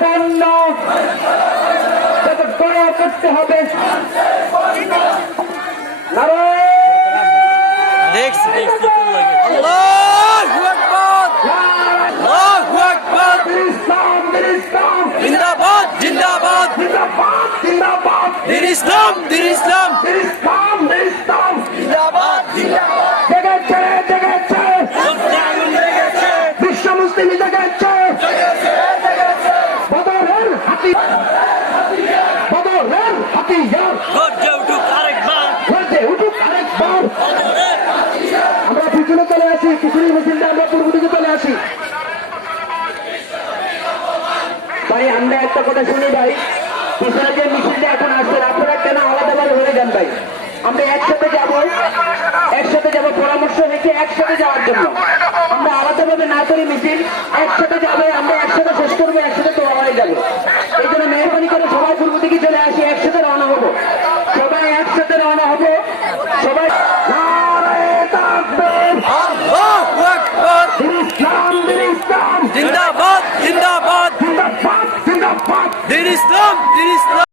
পণ্য ক্রয় করতে হবে। জিন্দাবাদ জিন্দাবাদ দিন ইসলাম দিন ইসলাম জিন্দাবাদ বিশ্ব মুসলিম জেগেছে, বদরের হাতিয়ার গর্জে উঠুক আরেকবার গর্জে উঠুক আরেকবার। আমরা পিছনে চলে আসি, পিছনে মিছিলটা আমরা পূর্ব দিকে চলে আসি। ভাই আমরা একটা কথা শুনি ভাই, পিছনে যে মিছিলটা এখন আসছে আপনারা কেন আলাদাভাবে হয়ে যান ভাই? আমরা একসাথে যাব পরামর্শ হয়েছে একসাথে যাওয়ার জন্য। আমরা আলাদাভাবে না করি মিছিল, একসাথে যাবে, আমরা একসাথে শেষ করবো, একসাথে তোলা হয়ে যাবে। এই জন্য মেহরবানি করে সবাই পূর্ব দিকে চলে আসি, একসাথে রওনা হবো, সবাই একসাথে রওনা হবো, সবাই আল্লাহু আকবার জিন্দাবাদ জিন্দাবাদ দিন ইসলাম দিন ইসলাম